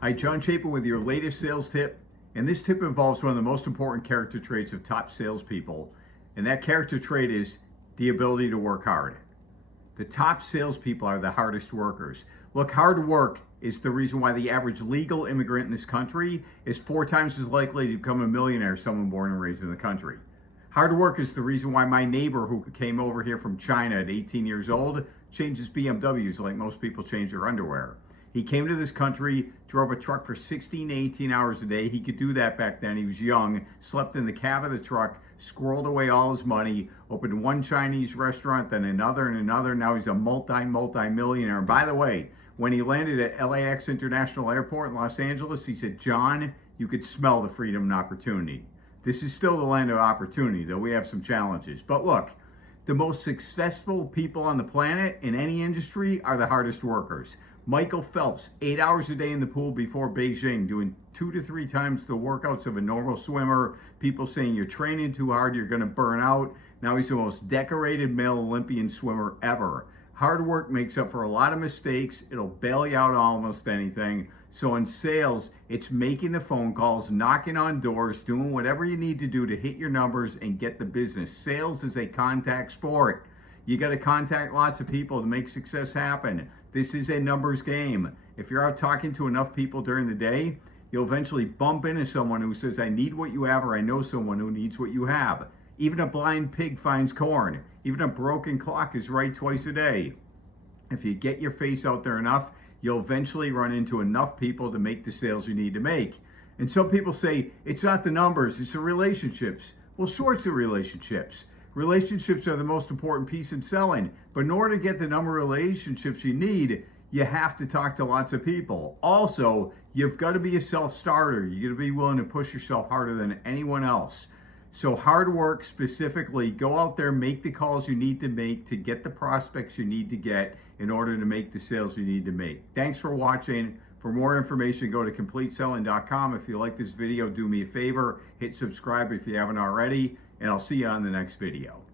Hi, John Chapin with your latest sales tip. And this tip involves one of the most important character traits of top salespeople. And that character trait is the ability to work hard. The top salespeople are the hardest workers. Look, hard work is the reason why the average legal immigrant in this country is 4 times as likely to become a millionaire as someone born and raised in the country. Hard work is the reason why my neighbor who came over here from China at 18 years old changes BMWs like most people change their underwear. He came to this country, drove a truck for 16 to 18 hours a day. He could do that back then. He was young, slept in the cab of the truck, squirreled away all his money, opened one Chinese restaurant, then another and another. Now he's a multi-millionaire. And by the way, when he landed at LAX International Airport in Los Angeles, he said, "John, you could smell the freedom and opportunity." This is still the land of opportunity, though we have some challenges. But look, the most successful people on the planet in any industry are the hardest workers. Michael Phelps, 8 hours a day in the pool before Beijing, doing 2 to 3 times the workouts of a normal swimmer. People saying you're training too hard, you're going to burn out. Now he's the most decorated male Olympian swimmer ever. Hard work makes up for a lot of mistakes. It'll bail you out of almost anything. So in sales, it's making the phone calls, knocking on doors, doing whatever you need to do to hit your numbers and get the business. Sales is a contact sport. You got to contact lots of people to make success happen. This is a numbers game. If you're out talking to enough people during the day, you'll eventually bump into someone who says, "I need what you have," or "I know someone who needs what you have." Even a blind pig finds corn. Even a broken clock is right twice a day. If you get your face out there enough, you'll eventually run into enough people to make the sales you need to make. And some people say, it's not the numbers, it's the relationships. Well, sure, it's the relationships. Relationships are the most important piece in selling. But in order to get the number of relationships you need, you have to talk to lots of people. Also, you've got to be a self-starter. You got to be willing to push yourself harder than anyone else. So hard work specifically, go out there, make the calls you need to make to get the prospects you need to get in order to make the sales you need to make. Thanks for watching. For more information, go to CompleteSelling.com. If you like this video, do me a favor, hit subscribe if you haven't already, and I'll see you on the next video.